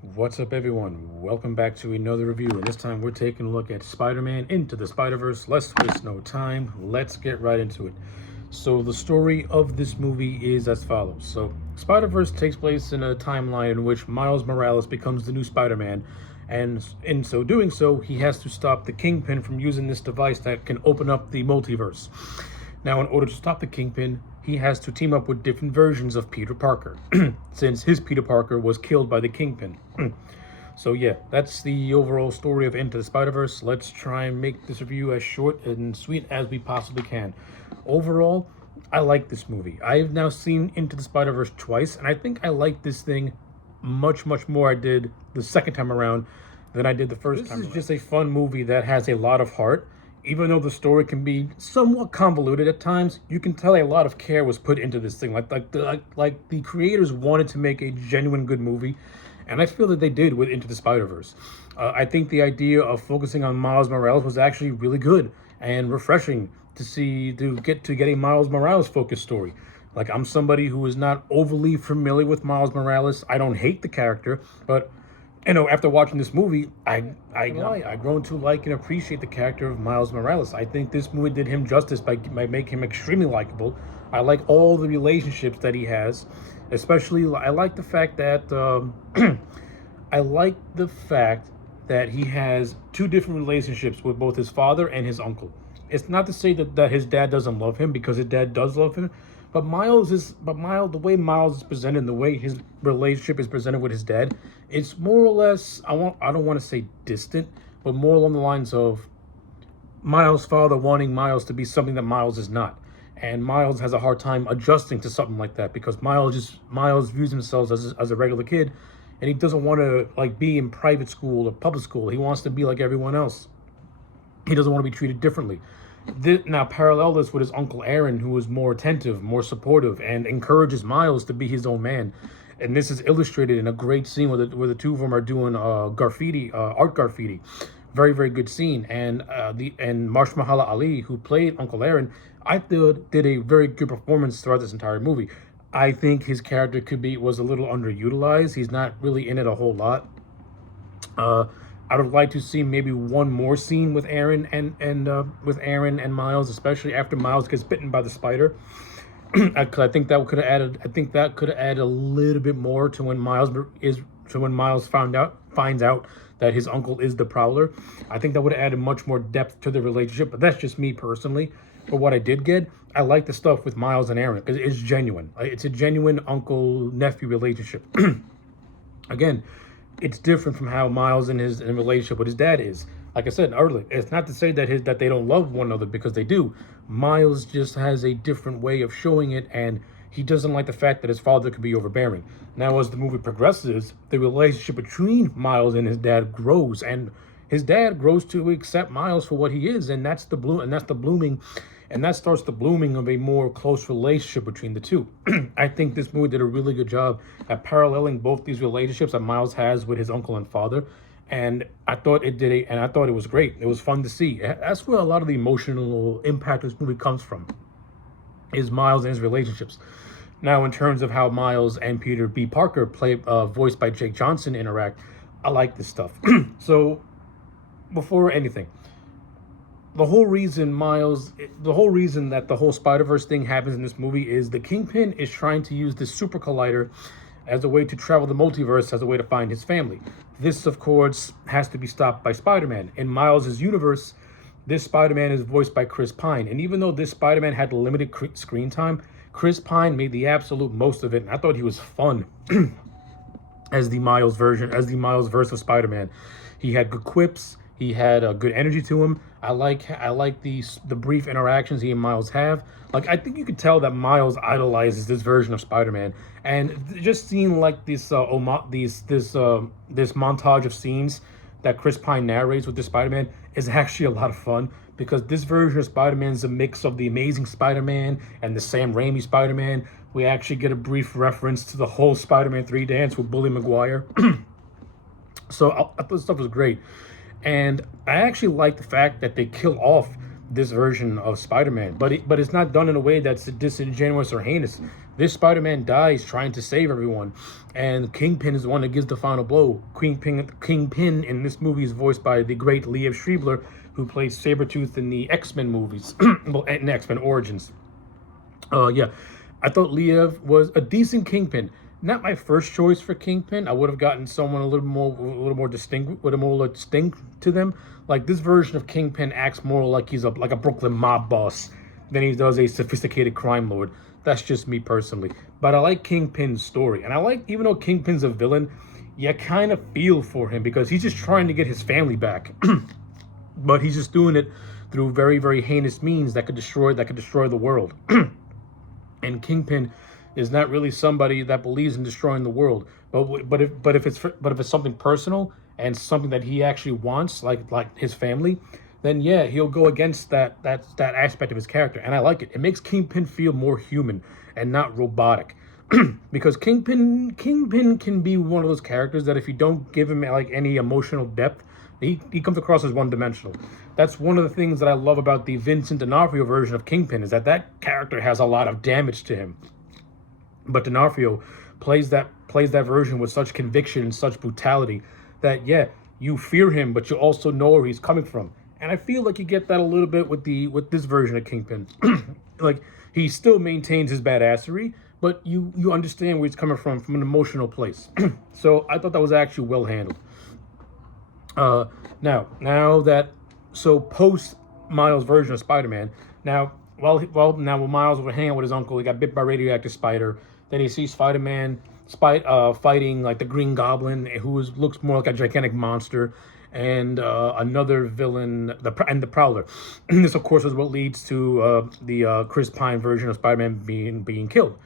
What's up, everyone? Welcome back to another review, and this time we're taking a look at Spider-Man Into the Spider-Verse. Let's waste no time. Let's get right into it. So the story of this movie is as follows. So Spider-Verse takes place in a timeline in which Miles Morales becomes the new Spider-Man, and in so doing so, he has to stop the Kingpin from using this device that can open up the multiverse. Now, in order to stop the Kingpin, he has to team up with different versions of Peter Parker, since his Peter Parker was killed by the Kingpin. So yeah, that's the overall story of Into the Spider-Verse. Let's try and make this review as short and sweet as we possibly can. Overall, I like this movie. I've now seen Into the Spider-Verse twice, and I think I like this thing much more I did the second time around than I did the first time. This is just a fun movie that has a lot of heart. Even though the story can be somewhat convoluted at times, you can tell a lot of care was put into this thing. Like the creators wanted to make a genuine good movie, and I feel that they did with Into the Spider-Verse. I think the idea of focusing on Miles Morales was actually really good and refreshing to get a Miles Morales focused story. Like, I'm somebody who is not overly familiar with Miles Morales. I don't hate the character, but after watching this movie, I've grown to like and appreciate the character of Miles Morales. I think this movie did him justice by making him extremely likable. I like all the relationships that he has, especially I like the fact that I like the fact that he has two different relationships with both his father and his uncle. It's not to say that his dad doesn't love him, because his dad does love him, but the way Miles is presented, and the way his relationship is presented with his dad, it's more or less, I don't want to say distant, but more along the lines of Miles' father wanting Miles to be something that Miles is not. And Miles has a hard time adjusting to something like that, because Miles views himself as a regular kid, and he doesn't want to be in private school or public school. He wants to be like everyone else. He doesn't want to be treated differently. Now, parallel this with his uncle Aaron, who is more attentive, more supportive, and encourages Miles to be his own man. And this is illustrated in a great scene where the two of them are doing art graffiti. Very good scene. And Marsh Mahala Ali, who played Uncle Aaron, I thought did a very good performance throughout this entire movie. I think his character was a little underutilized. He's not really in it a whole lot. I would like to see maybe one more scene with Aaron and Miles, especially after Miles gets bitten by the spider. Because I think that could have added. I think that could have added a little bit more to when Miles finds out that his uncle is the Prowler. I think that would have added much more depth to the relationship. But that's just me personally. But what I did get, I like the stuff with Miles and Aaron, because it's genuine. It's a genuine uncle-nephew relationship. Again, it's different from how Miles in relationship with his dad is. Like I said earlier, it's not to say that they don't love one another, because they do. Miles just has a different way of showing it, and he doesn't like the fact that his father could be overbearing. Now, as the movie progresses, the relationship between Miles and his dad grows, and his dad grows to accept Miles for what he is, and that starts the blooming of a more close relationship between the two. I think this movie did a really good job at paralleling both these relationships that Miles has with his uncle and father, and I thought it was great. It was fun to see. That's where a lot of the emotional impact of this movie comes from, is Miles and his relationships. Now, in terms of how Miles and Peter B. Parker, voiced by Jake Johnson, interact, I like this stuff. So, before anything, the whole reason that the whole Spider-Verse thing happens in this movie is the Kingpin is trying to use this super collider as a way to travel the multiverse, as a way to find his family. This, of course, has to be stopped by Spider-Man. In Miles' universe, this Spider-Man is voiced by Chris Pine. And even though this Spider-Man had limited screen time, Chris Pine made the absolute most of it. And I thought he was fun as the Miles verse of Spider-Man. He had good quips. He had a good energy to him. I like the brief interactions he and Miles have. I think you could tell that Miles idolizes this version of Spider-Man, and just seeing this montage of scenes that Chris Pine narrates with this Spider-Man is actually a lot of fun, because this version of Spider-Man is a mix of the Amazing Spider-Man and the Sam Raimi Spider-Man. We actually get a brief reference to the whole Spider-Man 3 dance with Bully Maguire. So I thought stuff was great. And I actually like the fact that they kill off this version of Spider-Man, but it's not done in a way that's disingenuous or heinous. This Spider-Man dies trying to save everyone, and Kingpin is the one that gives the final blow. Kingpin in this movie is voiced by the great Liev Schreiber, who played Sabretooth in the X-Men movies, well, in X-Men Origins. Yeah, I thought Liev was a decent Kingpin. Not my first choice for Kingpin. I would have gotten someone a little more distinct, with a more distinct to them. Like, this version of Kingpin acts more like he's like a Brooklyn mob boss than he does a sophisticated crime lord. That's just me personally. But I like Kingpin's story, and I like, even though Kingpin's a villain, you kind of feel for him because he's just trying to get his family back, but he's just doing it through very, very heinous means that could destroy the world. And Kingpin is not really somebody that believes in destroying the world. But if it's something personal and something that he actually wants, like his family, then yeah, he'll go against that aspect of his character, and I like it. It makes Kingpin feel more human and not robotic. Because Kingpin can be one of those characters that if you don't give him like any emotional depth, he comes across as one-dimensional. That's one of the things that I love about the Vincent D'Onofrio version of Kingpin, is that character has a lot of damage to him. But D'Onofrio plays that version with such conviction and such brutality that, yeah, you fear him, but you also know where he's coming from. And I feel like you get that a little bit with this version of Kingpin. Like, he still maintains his badassery, but you understand where he's coming from an emotional place. So I thought that was actually well handled. So post Miles' version of Spider-Man, while Miles was hanging out with his uncle, he got bit by a radioactive spider. Then he sees Spider-Man fighting like the Green Goblin, who looks more like a gigantic monster, and another villain, the Prowler. And this, of course, is what leads to the Chris Pine version of Spider-Man being killed.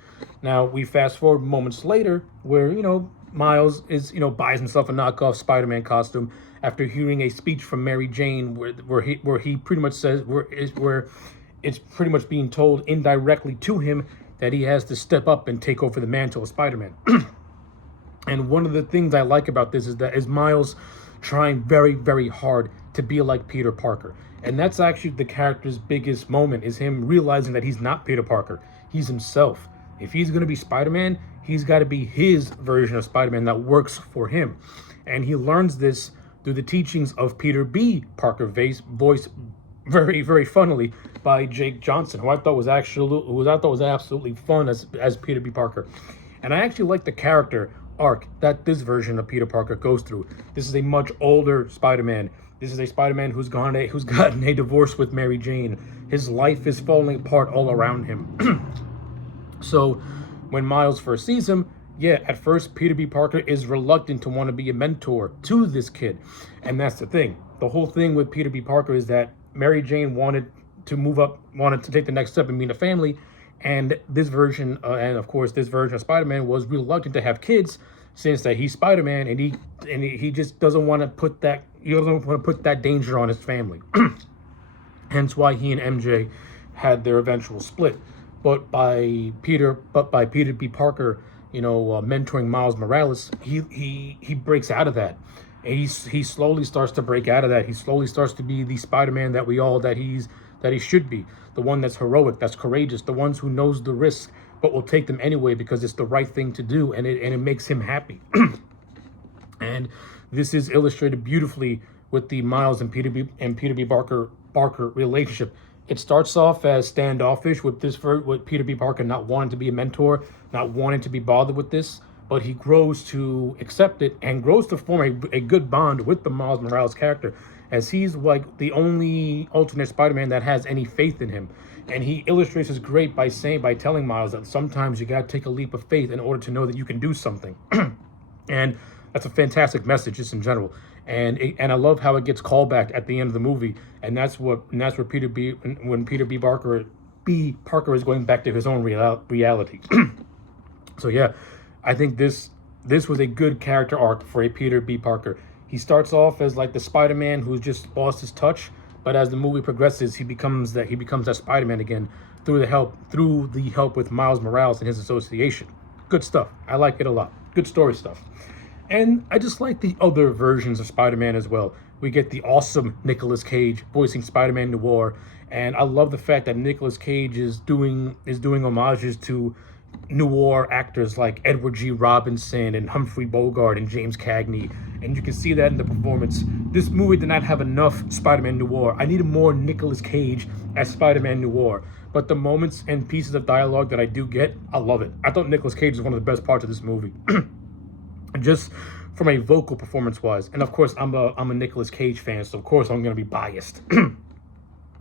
Now we fast forward moments later, where Miles buys himself a knockoff Spider-Man costume after hearing a speech from Mary Jane, where he pretty much says where it's pretty much being told indirectly to him that he has to step up and take over the mantle of Spider-Man. And one of the things I like about this is Miles trying very, very hard to be like Peter Parker. And that's actually the character's biggest moment, is him realizing that he's not Peter Parker. He's himself. If he's going to be Spider-Man, he's got to be his version of Spider-Man that works for him. And he learns this through the teachings of Peter B. Parker, voiced very, very funnily by Jake Johnson, who I thought was absolutely fun as Peter B. Parker. And I actually like the character arc that this version of Peter Parker goes through. This is a much older Spider-Man. This is a Spider-Man who's gotten a divorce with Mary Jane. His life is falling apart all around him. So when Miles first sees him, yeah, at first Peter B. Parker is reluctant to want to be a mentor to this kid. And that's the thing. The whole thing with Peter B. Parker is that Mary Jane wanted to take the next step and meet a family, and this version of Spider-Man was reluctant to have kids, since that he's Spider-Man, and he just doesn't want to put that danger on his family. Hence why he and MJ had their eventual split. But by Peter B. Parker, mentoring Miles Morales, he breaks out of that. And he slowly starts to break out of that. He slowly starts to be the Spider-Man that he should be. The one that's heroic, that's courageous, the ones who knows the risk, but will take them anyway because it's the right thing to do, and it makes him happy. And this is illustrated beautifully with the Miles and Peter B. Parker relationship. It starts off as standoffish with Peter B. Parker not wanting to be a mentor, not wanting to be bothered with this, but he grows to accept it and grows to form a good bond with the Miles Morales character, as he's like the only alternate Spider-Man that has any faith in him. And he illustrates this great by telling Miles that sometimes you gotta take a leap of faith in order to know that you can do something. And that's a fantastic message just in general. And I love how it gets called back at the end of the movie, and that's when Peter B. Parker is going back to his own reality. So yeah, I think this was a good character arc for a Peter B. Parker. He starts off as like the Spider-Man who's just lost his touch, but as the movie progresses, he becomes that Spider-Man again through the help with Miles Morales and his association. Good stuff. I like it a lot. Good story stuff. And I just like the other versions of Spider-Man as well. We get the awesome Nicolas Cage voicing Spider-Man Noir, and I love the fact that Nicolas Cage is doing homages to noir actors like Edward G. Robinson and Humphrey Bogart and James Cagney, and you can see that in the performance. This movie did not have enough Spider-Man noir. I needed more Nicolas Cage as Spider-Man noir. But the moments and pieces of dialogue that I do get, I love it. I thought Nicolas Cage was one of the best parts of this movie. Just from a vocal performance wise. And of course, I'm a Nicolas Cage fan, so of course I'm going to be biased.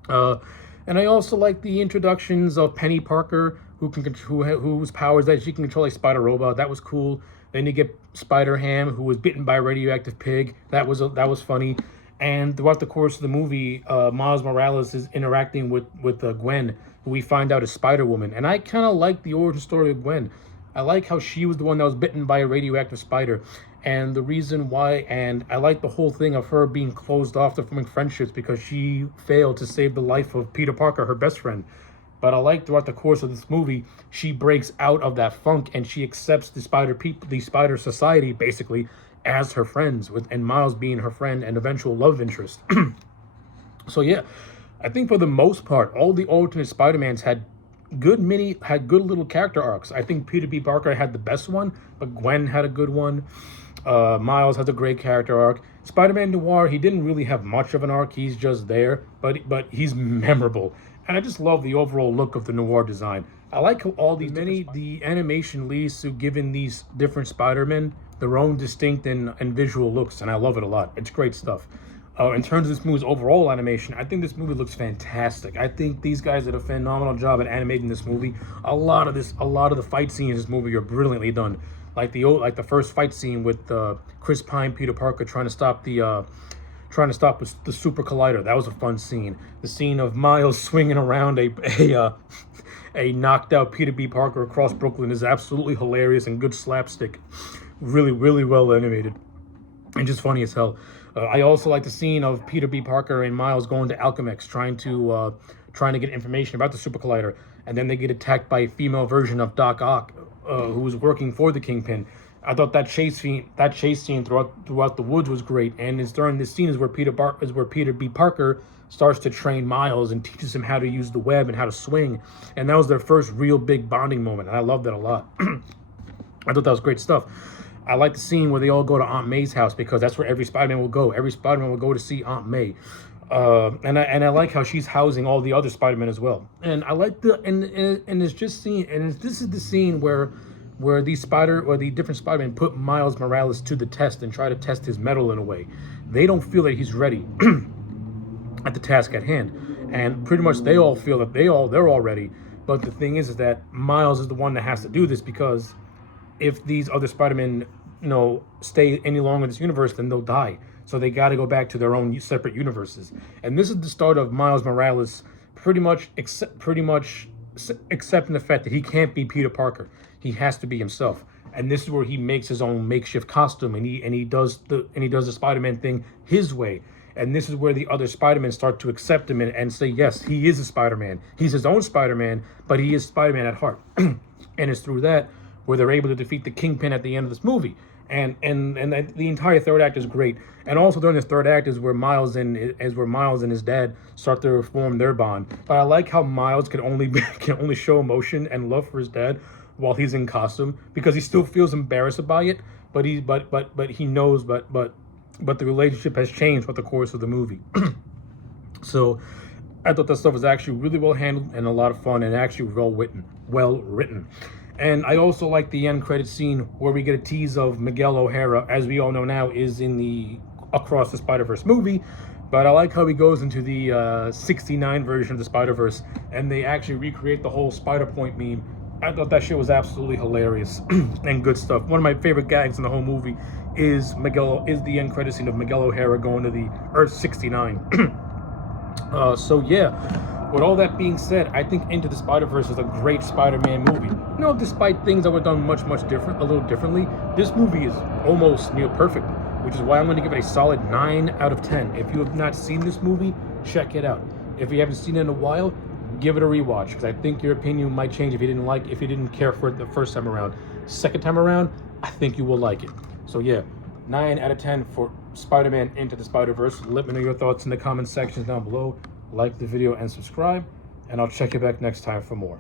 And I also like the introductions of Penny Parker, whose powers that she can control a spider robot. That was cool. Then you get Spider-Ham, who was bitten by a radioactive pig. That was funny. And throughout the course of the movie, Miles Morales is interacting with Gwen, who we find out is Spider-Woman. And I kind of like the origin story of Gwen. I like how she was the one that was bitten by a radioactive spider. And the reason why, and I like the whole thing of her being closed off to forming friendships because she failed to save the life of Peter Parker, her best friend. But I like throughout the course of this movie, she breaks out of that funk and she accepts the spider society, basically, as her friends, and Miles being her friend and eventual love interest. So yeah, I think for the most part, all the alternate Spider-Mans had good little character arcs. I think Peter B. Parker had the best one, but Gwen had a good one. Miles has a great character arc. Spider-Man Noir, he didn't really have much of an arc. He's just there, but he's memorable. And I just love the overall look of the Noir design. I like how all these the animation leads to giving these different Spider-Men their own distinct and visual looks, and I love it a lot. It's great stuff. In terms of this movie's overall animation, I think this movie looks fantastic. I think these guys did a phenomenal job at animating this movie. A lot of the fight scenes in this movie are brilliantly done. Like the first fight scene with Chris Pine, Peter Parker trying to stop the super collider. That was a fun scene. The scene of Miles swinging around a knocked out Peter B. Parker across Brooklyn is absolutely hilarious and good slapstick. Really, really well animated and just funny as hell. I also like the scene of Peter B. Parker and Miles going to Alchemex trying to get information about the super collider, and then they get attacked by a female version of Doc Ock, who was working for the Kingpin. I thought that chase scene throughout the woods was great, and it's during this scene is where Peter B. Parker starts to train Miles and teaches him how to use the web and how to swing, and that was their first real big bonding moment, and I loved that a lot. I thought that was great stuff. I like the scene where they all go to Aunt May's house because that's where every Spider-Man will go. Every Spider-Man will go to see Aunt May. And I like how she's housing all the other Spider-Men as well. And I like this is the scene where the different Spider-Men put Miles Morales to the test and try to test his mettle in a way. They don't feel that he's ready at the task at hand. And pretty much they all feel that they're all ready. But the thing is that Miles is the one that has to do this because if these other Spider-Men, stay any longer in this universe, then they'll die. So they got to go back to their own separate universes. And this is the start of Miles Morales pretty much accepting the fact that he can't be Peter Parker. He has to be himself. And this is where he makes his own makeshift costume and he does the Spider-Man thing his way. And this is where the other Spider-Men start to accept him and say, yes, he is a Spider-Man. He's his own Spider-Man, but he is Spider-Man at heart. And it's through that where they're able to defeat the Kingpin at the end of this movie. And the entire third act is great. And also during this third act is where Miles and his dad start to form their bond. But I like how Miles can only show emotion and love for his dad while he's in costume because he still feels embarrassed by it. But he knows the relationship has changed with the course of the movie. So I thought that stuff was actually really well handled and a lot of fun and actually well written. And I also like the end credit scene where we get a tease of Miguel O'Hara, as we all know now, is in the Across the Spider-Verse movie. But I like how he goes into the 69 version of the Spider-Verse and they actually recreate the whole Spider-Point meme. I thought that shit was absolutely hilarious and good stuff. One of my favorite gags in the whole movie is the end credit scene of Miguel O'Hara going to the Earth 69. So yeah. With all that being said, I think Into the Spider-Verse is a great Spider-Man movie. Despite things that were done a little differently, this movie is almost near perfect, which is why I'm going to give it a solid 9 out of 10. If you have not seen this movie, check it out. If you haven't seen it in a while, give it a rewatch, because I think your opinion might change if you didn't care for it the first time around. Second time around, I think you will like it. So yeah, 9 out of 10 for Spider-Man Into the Spider-Verse. Let me know your thoughts in the comment sections down below. Like the video and subscribe, and I'll check you back next time for more.